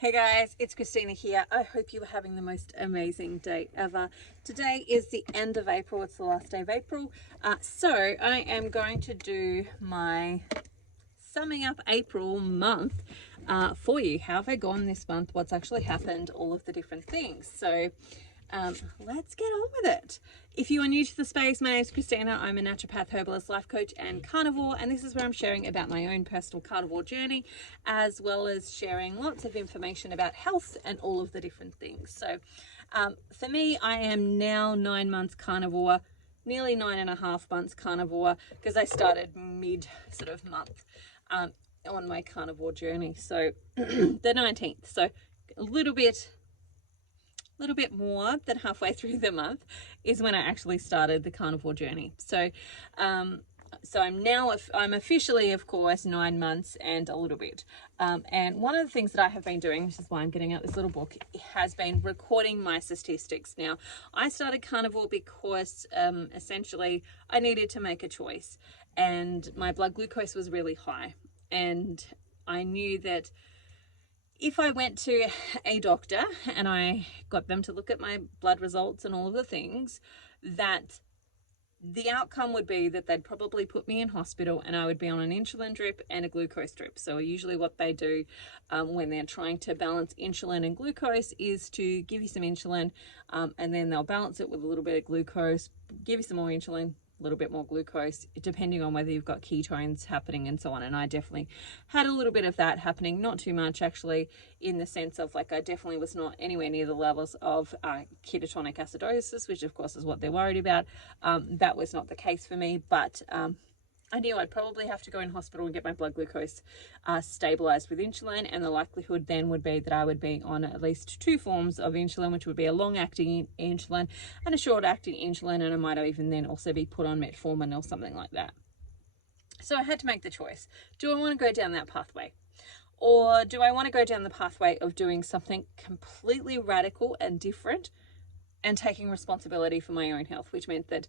Hey guys, it's Christina here. I hope you are having the most amazing day ever. Today is the end of April. It's the last day of April. So I am going to do my summing up April month for you. How have I gone this month? What's actually happened? All of the different things. So let's get on with it. If you are new to the space, my name is Christina. I'm a naturopath, herbalist, life coach, and carnivore, and this is where I'm sharing about my own personal carnivore journey, as well as sharing lots of information about health and all of the different things. So for me, I am now 9 months carnivore, nearly 9.5 months carnivore, because I started mid sort of month on my carnivore journey. So the 19th, so a little bit more than halfway through the month is when I actually started the carnivore journey. So I'm officially, of course, 9 months and a little bit. And one of the things that I have been doing, which is why I'm getting out this little book, has been recording my statistics. Now, I started carnivore because essentially I needed to make a choice, and my blood glucose was really high, and I knew that if I went to a doctor and I got them to look at my blood results and all of the things, that the outcome would be that they'd probably put me in hospital and I would be on an insulin drip and a glucose drip. So usually what they do when they're trying to balance insulin and glucose is to give you some insulin and then they'll balance it with a little bit of glucose, give you some more insulin, a little bit more glucose, depending on whether you've got ketones happening and so on. And I definitely had a little bit of that happening, not too much actually, in the sense of like I definitely was not anywhere near the levels of ketogenic acidosis, which of course is what they're worried about. That was not the case for me, but I knew I'd probably have to go in hospital and get my blood glucose stabilized with insulin, and the likelihood then would be that I would be on at least 2 forms of insulin, which would be a long-acting insulin and a short-acting insulin, and I might even then also be put on metformin or something like that. So I had to make the choice. Do I want to go down that pathway? Or do I want to go down the pathway of doing something completely radical and different and taking responsibility for my own health, which meant that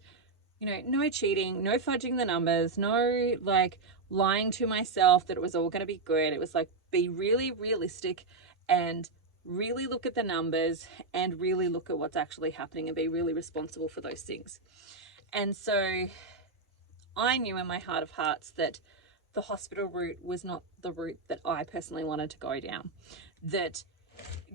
no cheating, no fudging the numbers, no like lying to myself that it was all going to be good. It was like be really realistic and really look at the numbers and really look at what's actually happening and be really responsible for those things. And so I knew in my heart of hearts that the hospital route was not the route that I personally wanted to go down. That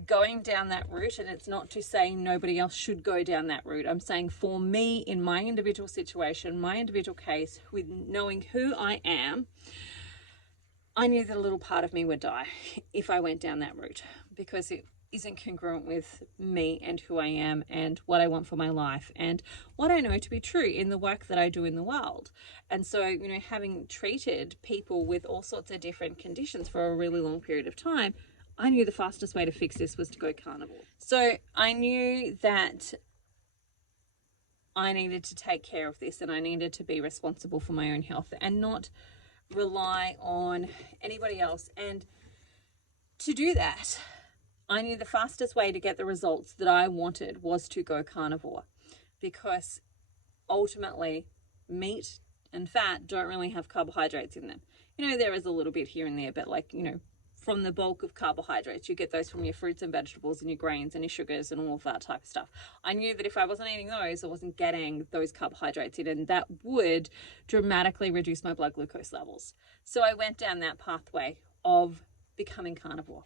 going down that route, and it's not to say nobody else should go down that route, I'm saying for me in my individual situation, my individual case, with knowing who I am, I knew that a little part of me would die if I went down that route, because it isn't congruent with me and who I am and what I want for my life and what I know to be true in the work that I do in the world. And so, having treated people with all sorts of different conditions for a really long period of time, I knew the fastest way to fix this was to go carnivore. So I knew that I needed to take care of this and I needed to be responsible for my own health and not rely on anybody else. And to do that, I knew the fastest way to get the results that I wanted was to go carnivore, because ultimately meat and fat don't really have carbohydrates in them. There is a little bit here and there, but from the bulk of carbohydrates, you get those from your fruits and vegetables and your grains and your sugars and all of that type of stuff. I knew that if I wasn't eating those, I wasn't getting those carbohydrates in, and that would dramatically reduce my blood glucose levels. So I went down that pathway of becoming carnivore.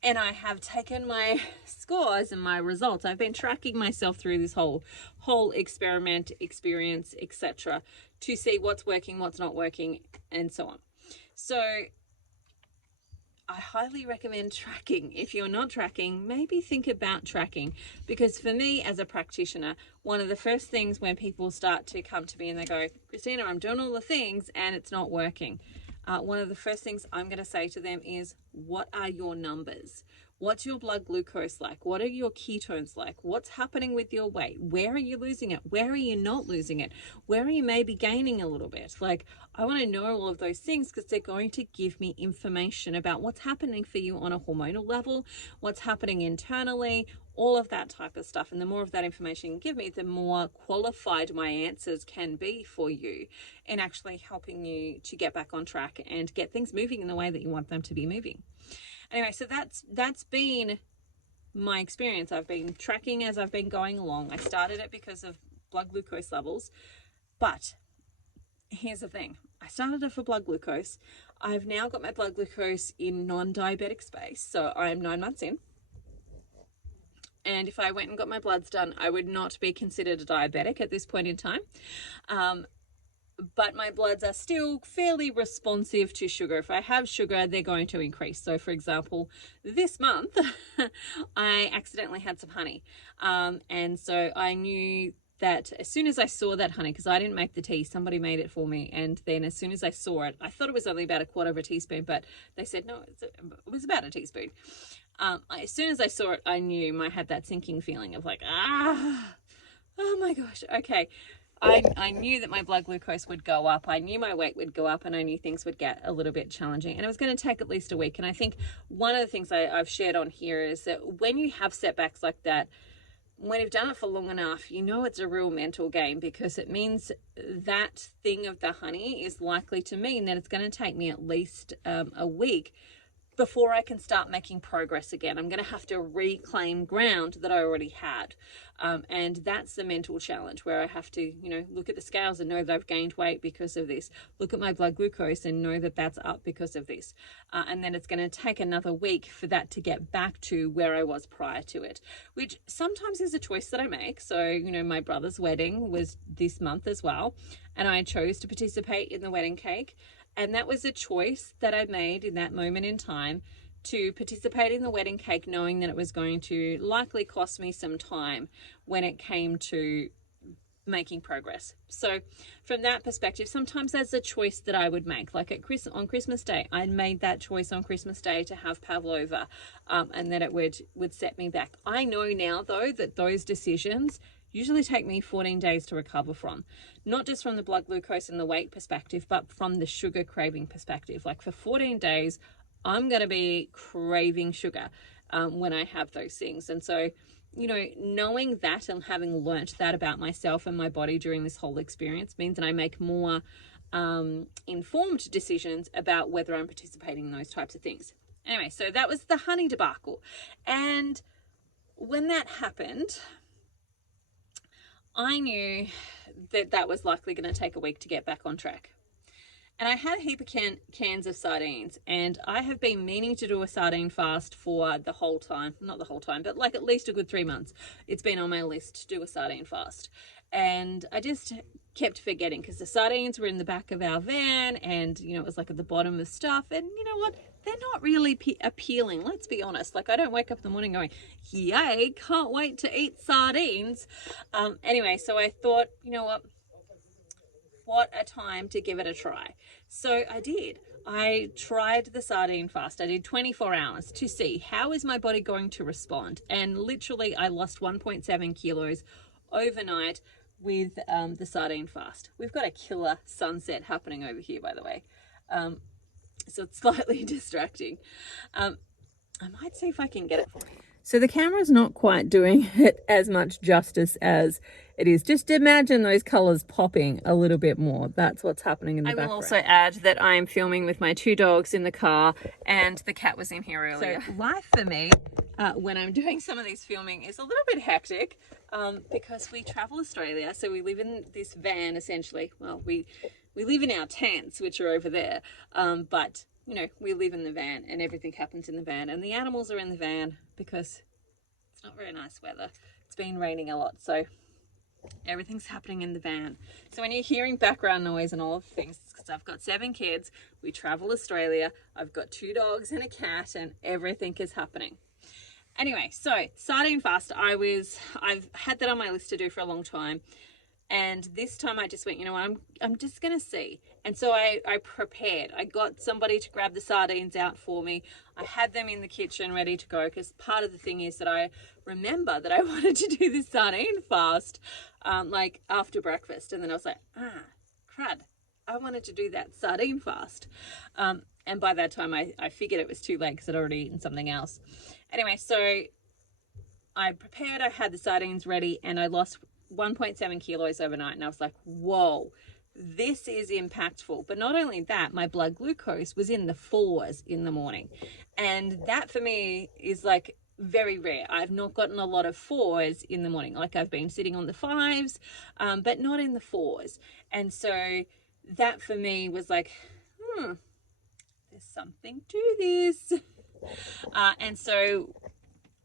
And I have taken my scores and my results. I've been tracking myself through this whole experiment, experience, etc., to see what's working, what's not working, and so on. So I highly recommend tracking. If you're not tracking, maybe think about tracking, because for me as a practitioner, one of the first things when people start to come to me and they go, Christina, I'm doing all the things and it's not working. One of the first things I'm going to say to them is, what are your numbers? What's your blood glucose like? What are your ketones like? What's happening with your weight? Where are you losing it? Where are you not losing it? Where are you maybe gaining a little bit? Like, I want to know all of those things, because they're going to give me information about what's happening for you on a hormonal level, what's happening internally, all of that type of stuff. And the more of that information you give me, the more qualified my answers can be for you in actually helping you to get back on track and get things moving in the way that you want them to be moving. Anyway, so that's been my experience. I've been tracking as I've been going along. I started it because of blood glucose levels, but here's the thing. I started it for blood glucose. I've now got my blood glucose in non-diabetic space, so I'm 9 months in. And if I went and got my bloods done, I would not be considered a diabetic at this point in time. But my bloods are still fairly responsive to sugar. If I have sugar, they're going to increase. So for example, this month, I accidentally had some honey. And so I knew that as soon as I saw that honey, because I didn't make the tea, somebody made it for me. And then as soon as I saw it, I thought it was only about 1/4 of a teaspoon, but they said, no, it was about a teaspoon. As soon as I saw it, I knew I had that sinking feeling of like, oh my gosh, okay. I knew that my blood glucose would go up. I knew my weight would go up, and I knew things would get a little bit challenging. And it was going to take at least a week. And I think one of the things I've shared on here is that when you have setbacks like that, when you've done it for long enough, you know it's a real mental game, because it means that thing of the honey is likely to mean that it's going to take me at least a week before I can start making progress again. I'm going to have to reclaim ground that I already had. And that's the mental challenge, where I have to, look at the scales and know that I've gained weight because of this. Look at my blood glucose and know that that's up because of this. And then it's going to take another week for that to get back to where I was prior to it, which sometimes is a choice that I make. So, my brother's wedding was this month as well, and I chose to participate in the wedding cake. And that was a choice that I made in that moment in time, to participate in the wedding cake, knowing that it was going to likely cost me some time when it came to making progress. So from that perspective, sometimes that's a choice that I would make. Like on Christmas Day, I made that choice on Christmas Day to have pavlova, and that it would set me back. I know now, though, that those decisions usually take me 14 days to recover from, not just from the blood glucose and the weight perspective, but from the sugar craving perspective. Like for 14 days, I'm going to be craving sugar when I have those things. And so, knowing that and having learnt that about myself and my body during this whole experience means that I make more informed decisions about whether I'm participating in those types of things. Anyway, so that was the honey debacle. And when that happened, I knew that was likely going to take a week to get back on track. And I had a heap of cans of sardines, and I have been meaning to do a sardine fast for the whole time. Not the whole time, but like at least a good 3 months. It's been on my list to do a sardine fast. And I just kept forgetting, because the sardines were in the back of our van, and, it was like at the bottom of stuff. And you know what? They're not really appealing, let's be honest. Like, I don't wake up in the morning going, yay, can't wait to eat sardines. Anyway, so I thought, you know what a time to give it a try. So I did. I tried the sardine fast. I did 24 hours to see how is my body going to respond. And literally I lost 1.7 kilos overnight with the sardine fast. We've got a killer sunset happening over here, by the way. So it's slightly distracting. I might see if I can get it for you. So the camera's not quite doing it as much justice as it is. Just imagine those colors popping a little bit more. That's what's happening in the background. I will also add that I'm filming with my 2 dogs in the car, and the cat was in here earlier. So life for me when I'm doing some of these filming is a little bit hectic because we travel Australia. So we live in this van essentially. Well, we live in our tents, which are over there, but we live in the van, and everything happens in the van, and the animals are in the van because it's not very nice weather. It's been raining a lot, so everything's happening in the van. So when you're hearing background noise and all of the things, it's because I've got 7 kids, we travel Australia, I've got 2 dogs and a cat, and everything is happening. Anyway, so sardine fast, I've had that on my list to do for a long time. And this time I just went, I'm just going to see. And so I prepared. I got somebody to grab the sardines out for me. I had them in the kitchen ready to go, because part of the thing is that I remember that I wanted to do this sardine fast like after breakfast. And then I was like, crud, I wanted to do that sardine fast. And by that time I figured it was too late because I'd already eaten something else. Anyway, so I prepared, I had the sardines ready, and I lost 1.7 kilos overnight, and I was like, whoa, this is impactful. But not only that, my blood glucose was in the 4s in the morning. And that for me is like very rare. I've not gotten a lot of 4s in the morning. Like I've been sitting on the 5s, but not in the 4s. And so that for me was like, there's something to this. And so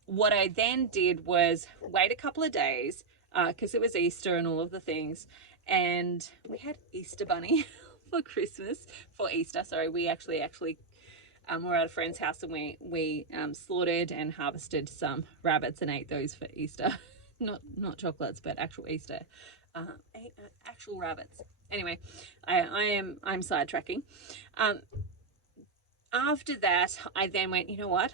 what I then did was wait a couple of days, because it was Easter and all of the things. And we had Easter bunny for Easter. Sorry, we actually we're at a friend's house, and we slaughtered and harvested some rabbits and ate those for Easter. not chocolates, but actual Easter, actual rabbits. Anyway, I'm sidetracking. After that, I then went, you know what?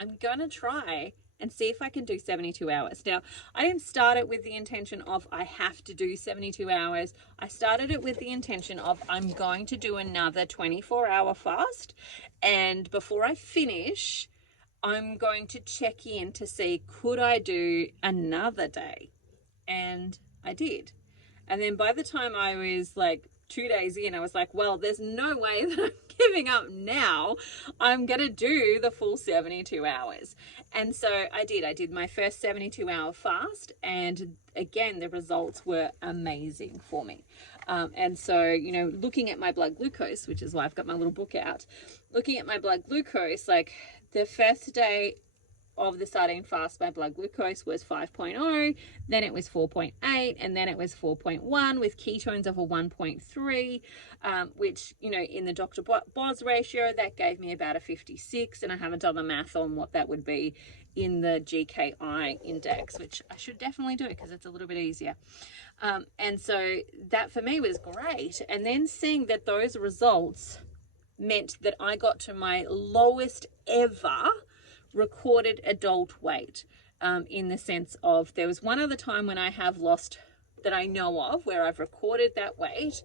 I'm gonna try and see if I can do 72 hours. Now, I didn't start it with the intention of I have to do 72 hours. I started it with the intention of I'm going to do another 24-hour fast. And before I finish, I'm going to check in to see, could I do another day? And I did. And then by the time I was like 2 days in, I was like, well, there's no way that I'm giving up now. I'm going to do the full 72 hours. And so I did my first 72-hour fast. And again, the results were amazing for me. And so, you know, looking at my blood glucose, which is why I've got my little book out, looking at my blood glucose, like the first day of the sardine fast, my blood glucose was 5.0, then it was 4.8, and then it was 4.1 with ketones of a 1.3, which, you know, in the Dr. Boz ratio, that gave me about a 56, and I haven't done the math on what that would be in the GKI index, which I should definitely do because it's a little bit easier. And so that for me was great. And then seeing that those results meant that I got to my lowest ever recorded adult weight, in the sense of there was one other time when I have lost, that I know of, where I've recorded that weight,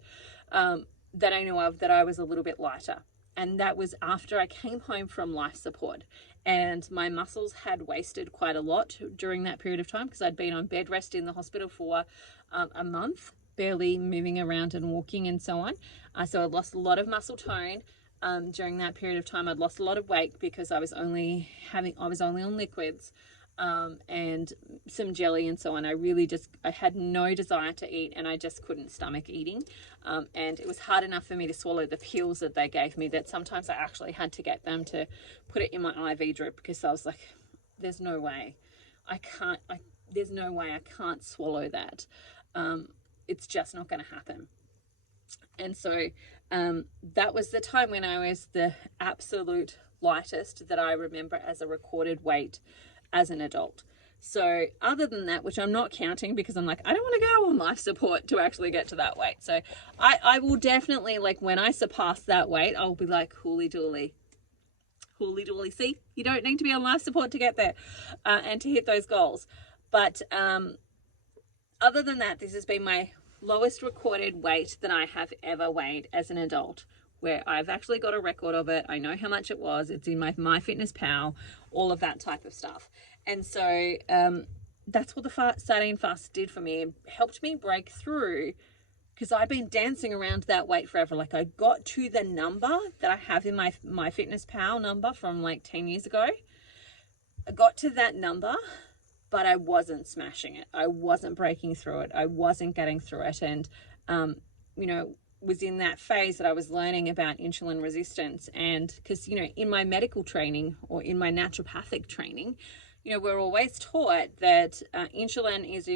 that I know of, that I was a little bit lighter. And that was after I came home from life support, and my muscles had wasted quite a lot during that period of time because I'd been on bed rest in the hospital for a month, barely moving around and walking and so on. So I lost a lot of muscle tone. During that period of time, I'd lost a lot of weight because I was only on liquids, and some jelly and so on. I had no desire to eat, and I just couldn't stomach eating. And it was hard enough for me to swallow the pills that they gave me that sometimes I actually had to get them to put it in my IV drip because I was like, there's no way I can't swallow that. It's just not going to happen. And so that was the time when I was the absolute lightest that I remember as a recorded weight as an adult. So other than that, which I'm not counting because I'm like, I don't want to go on life support to actually get to that weight. So I will definitely, like, when I surpass that weight, I'll be like, hooly dooly. See, you don't need to be on life support to get there and to hit those goals. But other than that, this has been my lowest recorded weight that I have ever weighed as an adult, where I've actually got a record of it. I know how much it was. It's in my MyFitnessPal, all of that type of stuff. And so that's what the sardine fast did for me. It helped me break through because I'd been dancing around that weight forever. Like, I got to the number that I have in my MyFitnessPal number from like 10 years ago. I got to that number, but I wasn't smashing it. I wasn't breaking through it. I wasn't getting through it. And, you know, was in that phase that I was learning about insulin resistance. And because, you know, in my medical training or in my naturopathic training, you know, we're always taught that insulin is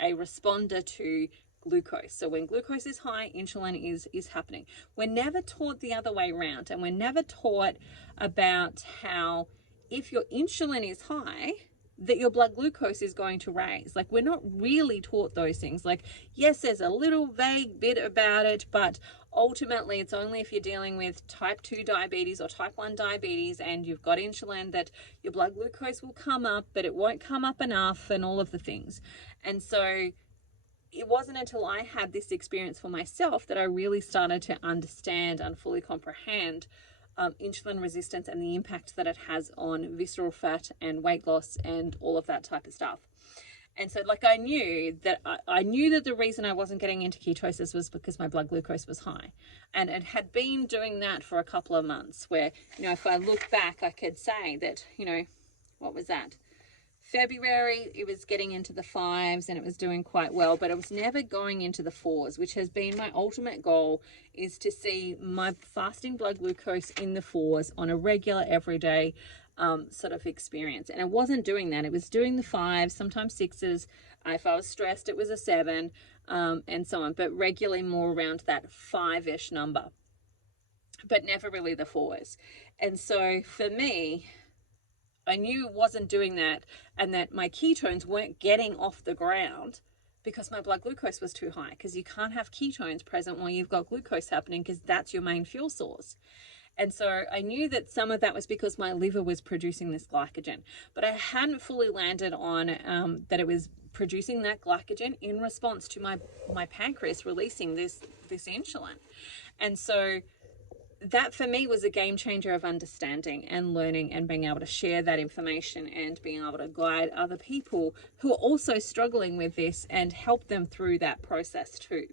a responder to glucose. So when glucose is high, insulin is happening. We're never taught the other way around. And we're never taught about how if your insulin is high, that your blood glucose is going to raise. Like, we're not really taught those things. Like, yes, there's a little vague bit about it, but ultimately it's only if you're dealing with type 2 diabetes or type 1 diabetes and you've got insulin that your blood glucose will come up, but it won't come up enough and all of the things. And so it wasn't until I had this experience for myself that I really started to understand and fully comprehend insulin resistance and the impact that it has on visceral fat and weight loss and all of that type of stuff. And so like I knew that the reason I wasn't getting into ketosis was because my blood glucose was high. And it had been doing that for a couple of months where, you know, if I look back, I could say that, you know, what was that? February, it was getting into the 5s and it was doing quite well, but it was never going into the 4s, which has been my ultimate goal, is to see my fasting blood glucose in the 4s on a regular, everyday sort of experience. And it wasn't doing that. It was doing the 5s, sometimes 6s. If I was stressed, it was a 7, and so on, but regularly more around that 5-ish number, but never really the 4s. And so for me, I knew it wasn't doing that, and that my ketones weren't getting off the ground because my blood glucose was too high, because you can't have ketones present while you've got glucose happening, because that's your main fuel source. And so I knew that some of that was because my liver was producing this glycogen, but I hadn't fully landed on that it was producing that glycogen in response to my pancreas releasing this insulin. And so that for me was a game changer of understanding and learning and being able to share that information and being able to guide other people who are also struggling with this and help them through that process too.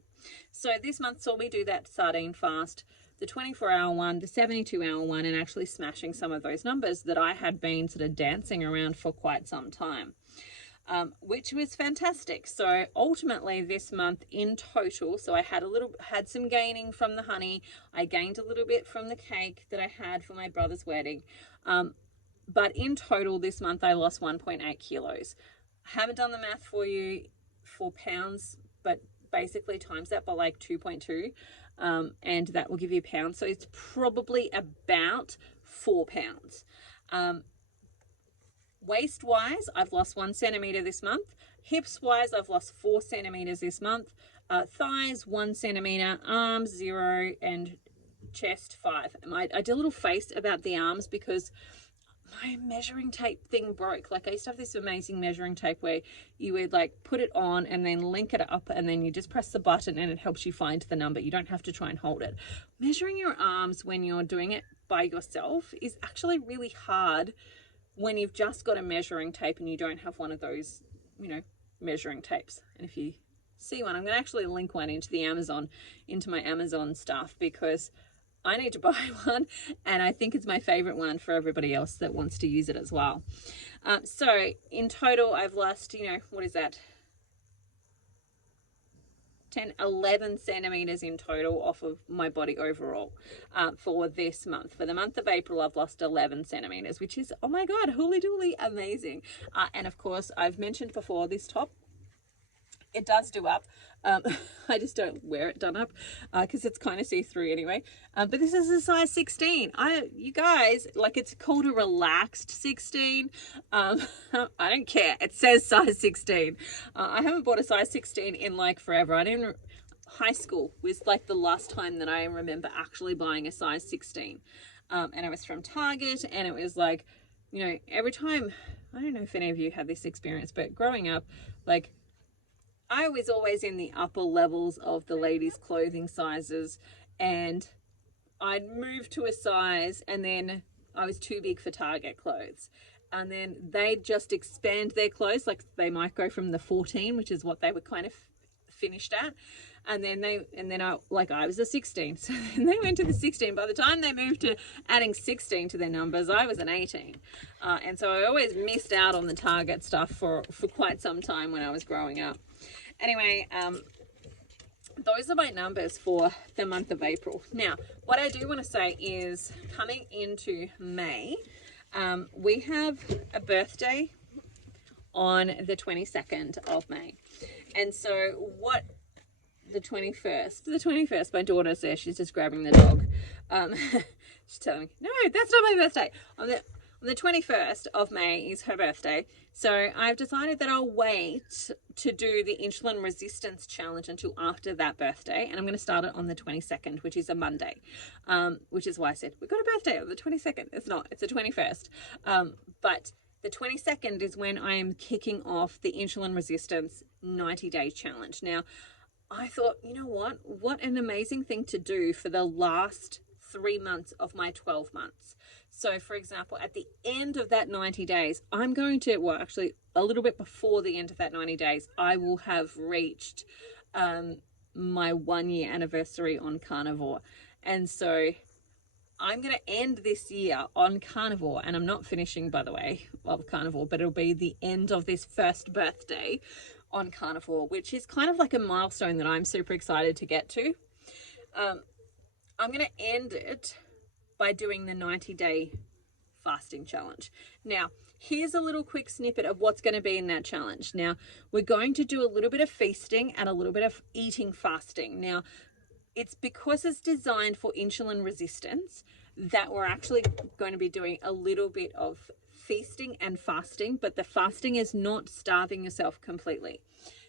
So this month saw me do that sardine fast, the 24-hour one, the 72-hour one, and actually smashing some of those numbers that I had been sort of dancing around for quite some time, which was fantastic. So ultimately this month in total, so I had some gaining from the honey. I gained a little bit from the cake that I had for my brother's wedding. But in total this month, I lost 1.8 kilos. I haven't done the math for you for pounds, but basically times that by like 2.2. And that will give you pounds. So it's probably about 4 pounds. Waist wise, I've lost 1 centimeter this month. Hips wise, I've lost 4 centimeters this month. Thighs, 1 centimeter. Arms, 0. And chest, 5. I did a little face about the arms because my measuring tape thing broke. Like I used to have this amazing measuring tape where you would like put it on and then link it up, and then you just press the button and it helps you find the number. You don't have to try and hold it. Measuring your arms when you're doing it by yourself is actually really hard when you've just got a measuring tape and you don't have one of those, you know, measuring tapes. And if you see one, I'm going to actually link one into my Amazon stuff, because I need to buy one, and I think it's my favorite one for everybody else that wants to use it as well. So in total, I've lost, you know, what is that? 11 centimeters in total off of my body overall for this month. For the month of April, I've lost 11 centimeters, which is, oh my God, holy dooly, amazing. And of course, I've mentioned before, this top, it does do up. I just don't wear it done up because it's kind of see-through anyway. But this is a size 16. You guys, like, it's called a relaxed 16. I don't care. It says size 16. I haven't bought a size 16 in like forever. High school was like the last time that I remember actually buying a size 16. And it was from Target, and it was like, you know, every time, I don't know if any of you had this experience, but growing up, like, I was always in the upper levels of the ladies' clothing sizes, and I'd move to a size and then I was too big for Target clothes. And then they'd just expand their clothes, like they might go from the 14, which is what they were kind of finished at. And then I was a 16. So then they went to the 16. By the time they moved to adding 16 to their numbers, I was an 18. And so I always missed out on the Target stuff for quite some time when I was growing up. Anyway, those are my numbers for the month of April. Now, what I do want to say is, coming into May, we have a birthday on the 22nd of May. And so the 21st, my daughter's there, she's just grabbing the dog. She's telling me, no, that's not my birthday. On the 21st of May is her birthday. So I've decided that I'll wait to do the insulin resistance challenge until after that birthday. And I'm going to start it on the 22nd, which is a Monday, which is why I said, we've got a birthday on the 22nd. It's not, it's the 21st. But the 22nd is when I am kicking off the insulin resistance 90-day challenge. Now, I thought, you know what an amazing thing to do for the last 3 months of my 12 months. So for example, at the end of that 90 days, I'm going to, well, actually a little bit before the end of that 90 days, I will have reached my 1 year anniversary on carnivore. And so I'm going to end this year on carnivore, and I'm not finishing, by the way, of carnivore, but it'll be the end of this first birthday on carnivore, which is kind of like a milestone that I'm super excited to get to. I'm going to end it by doing the 90-day fasting challenge. Now, here's a little quick snippet of what's going to be in that challenge. Now, we're going to do a little bit of feasting and a little bit of eating fasting. Now, it's because it's designed for insulin resistance that we're actually going to be doing a little bit of feasting and fasting, but the fasting is not starving yourself completely.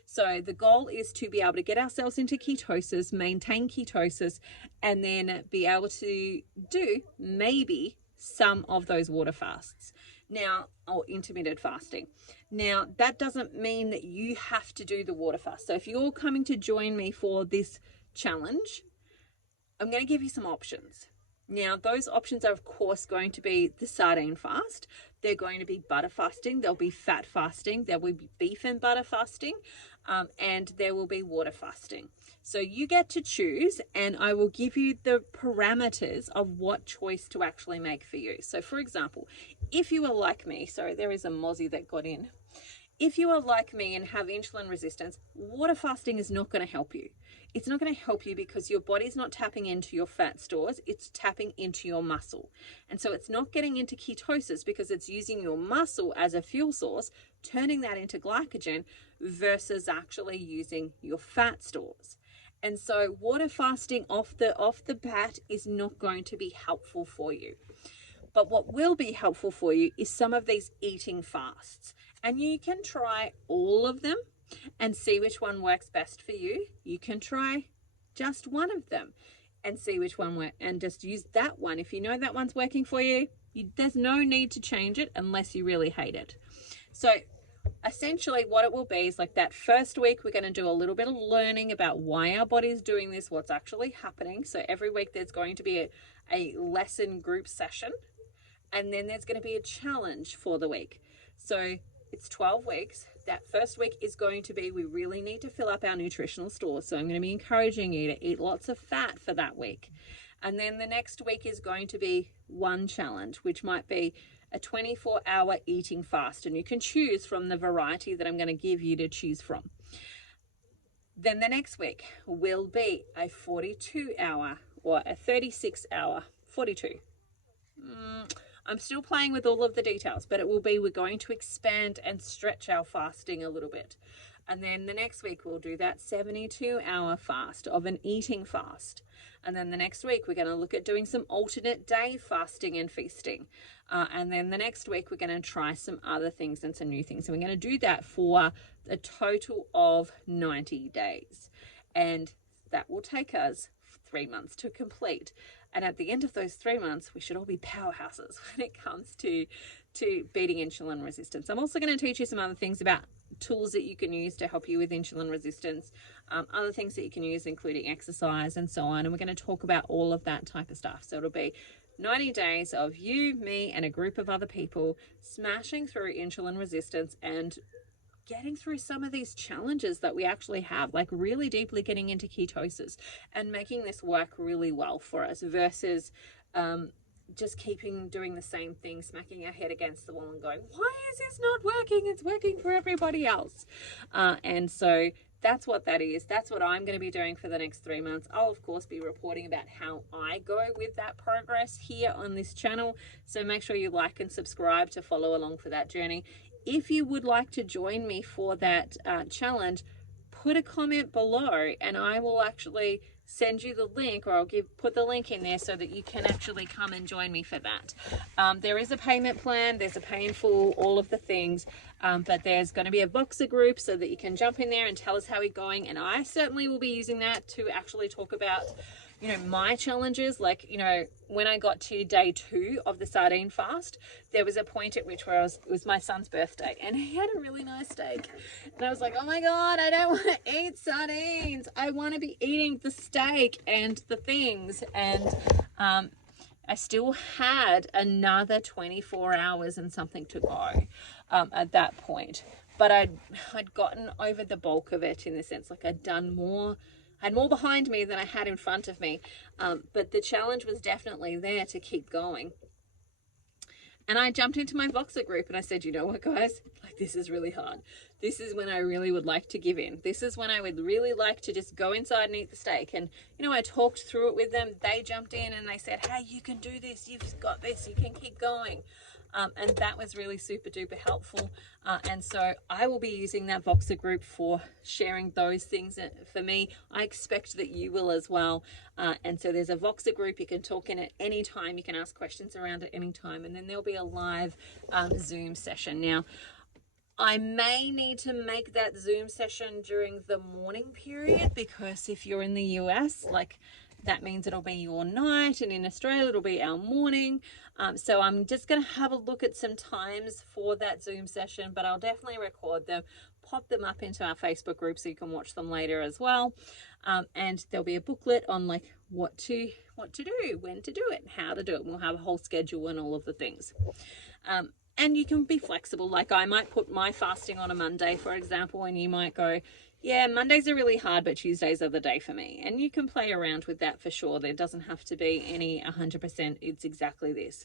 So the goal is to be able to get ourselves into ketosis, maintain ketosis, and then be able to do maybe some of those water fasts. Now, or intermittent fasting. Now, that doesn't mean that you have to do the water fast. So if you're coming to join me for this challenge, I'm going to give you some options. Now, those options are, of course, going to be the sardine fast. They're going to be butter fasting. There'll be fat fasting. There will be beef and butter fasting. And there will be water fasting. So you get to choose, and I will give you the parameters of what choice to actually make for you. So, for example, if you are like me, sorry, there is a mozzie that got in. If you are like me and have insulin resistance, water fasting is not going to help you. It's not going to help you because your body's not tapping into your fat stores, it's tapping into your muscle. And so it's not getting into ketosis because it's using your muscle as a fuel source, turning that into glycogen versus actually using your fat stores. And so water fasting off the bat is not going to be helpful for you. But what will be helpful for you is some of these eating fasts. And you can try all of them and see which one works best for you. You can try just one of them and see which one works, and just use that one. If you know that one's working for you, there's no need to change it unless you really hate it. So essentially what it will be is like that first week, we're going to do a little bit of learning about why our body is doing this, what's actually happening. So every week there's going to be a lesson group session, and then there's going to be a challenge for the week. So it's 12 weeks. That first week is going to be, we really need to fill up our nutritional stores. So I'm going to be encouraging you to eat lots of fat for that week. And then the next week is going to be one challenge, which might be a 24-hour eating fast. And you can choose from the variety that I'm going to give you to choose from. Then the next week will be a 42-hour or a 36-hour, 42. I'm still playing with all of the details, but it will be, we're going to expand and stretch our fasting a little bit. And then the next week we'll do that 72-hour fast of an eating fast. And then the next week we're going to look at doing some alternate day fasting and feasting. And then the next week we're going to try some other things and some new things. So we're going to do that for a total of 90 days. And that will take us 3 months to complete. And at the end of those 3 months, we should all be powerhouses when it comes to beating insulin resistance. I'm also going to teach you some other things about tools that you can use to help you with insulin resistance, other things that you can use, including exercise and so on. And we're going to talk about all of that type of stuff. So it'll be 90 days of you, me, and a group of other people smashing through insulin resistance and getting through some of these challenges that we actually have, like really deeply getting into ketosis and making this work really well for us versus just doing the same thing, smacking our head against the wall and going, why is this not working? It's working for everybody else. And so that's what that is. That's what I'm going to be doing for the next 3 months. I'll, of course, be reporting about how I go with that progress here on this channel. So make sure you like and subscribe to follow along for that journey. If you would like to join me for that challenge, put a comment below and I will actually send you the link, or I'll put the link in there so that you can actually come and join me for that. There is a payment plan, there's a pay in full, all of the things, but there's going to be a Voxer group so that you can jump in there and tell us how we're going, and I certainly will be using that to actually talk about you know, my challenges, like, you know, when I got to day 2 of the sardine fast, there was a point at which where it was my son's birthday and he had a really nice steak. And I was like, oh my God, I don't want to eat sardines. I want to be eating the steak and the things. And I still had another 24 hours and something to go at that point. But I'd gotten over the bulk of it, in the sense, like I'd done more, I had more behind me than I had in front of me. But the challenge was definitely there to keep going. And I jumped into my Voxer group and I said, you know what, guys, like, this is really hard. This is when I really would like to give in. This is when I would really like to just go inside and eat the steak. And, you know, I talked through it with them. They jumped in and they said, hey, you can do this. You've got this. You can keep going. And that was really super duper helpful. And so I will be using that Voxer group for sharing those things. For me, I expect that you will as well. And so there's a Voxer group. You can talk in at any time. You can ask questions around at any time. And then there'll be a live Zoom session. Now, I may need to make that Zoom session during the morning period, because if you're in the US, like, that means it'll be your night, and in Australia it'll be our morning. So I'm just going to have a look at some times for that Zoom session, but I'll definitely record them, pop them up into our Facebook group so you can watch them later as well. And there'll be a booklet on like what to do, when to do it, how to do it. We'll have a whole schedule and all of the things. And you can be flexible. Like, I might put my fasting on a Monday, for example, and you might go, yeah, Mondays are really hard, but Tuesdays are the day for me. And you can play around with that for sure. There doesn't have to be any 100%, it's exactly this.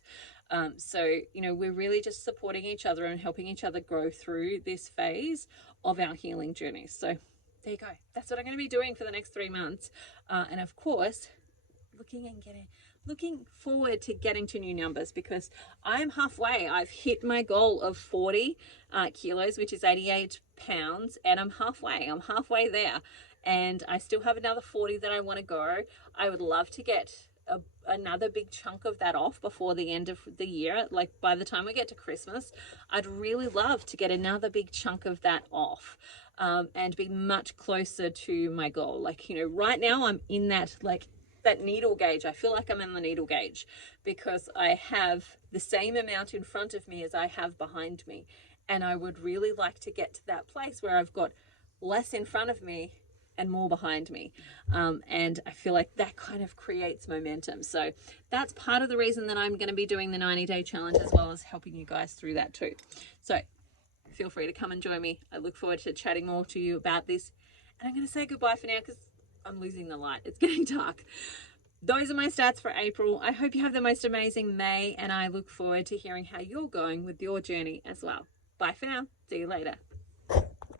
So, you know, we're really just supporting each other and helping each other grow through this phase of our healing journey. So there you go. That's what I'm going to be doing for the next 3 months. And of course, looking forward to getting to new numbers, because I'm halfway. I've hit my goal of 40 kilos, which is 88 pounds, and I'm halfway there, and I still have another 40 that I want to go. I would love to get another big chunk of that off before the end of the year. Like, by the time we get to Christmas, I'd really love to get another big chunk of that off, and be much closer to my goal. Like, you know, right now I'm in that, like, that needle gauge. I feel like I'm in the needle gauge because I have the same amount in front of me as I have behind me. And I would really like to get to that place where I've got less in front of me and more behind me. And I feel like that kind of creates momentum. So that's part of the reason that I'm going to be doing the 90-day challenge, as well as helping you guys through that too. So feel free to come and join me. I look forward to chatting more to you about this. And I'm going to say goodbye for now, because I'm losing the light. It's getting dark. Those are my stats for April. I hope you have the most amazing May, and I look forward to hearing how you're going with your journey as well. Bye for now. See you later.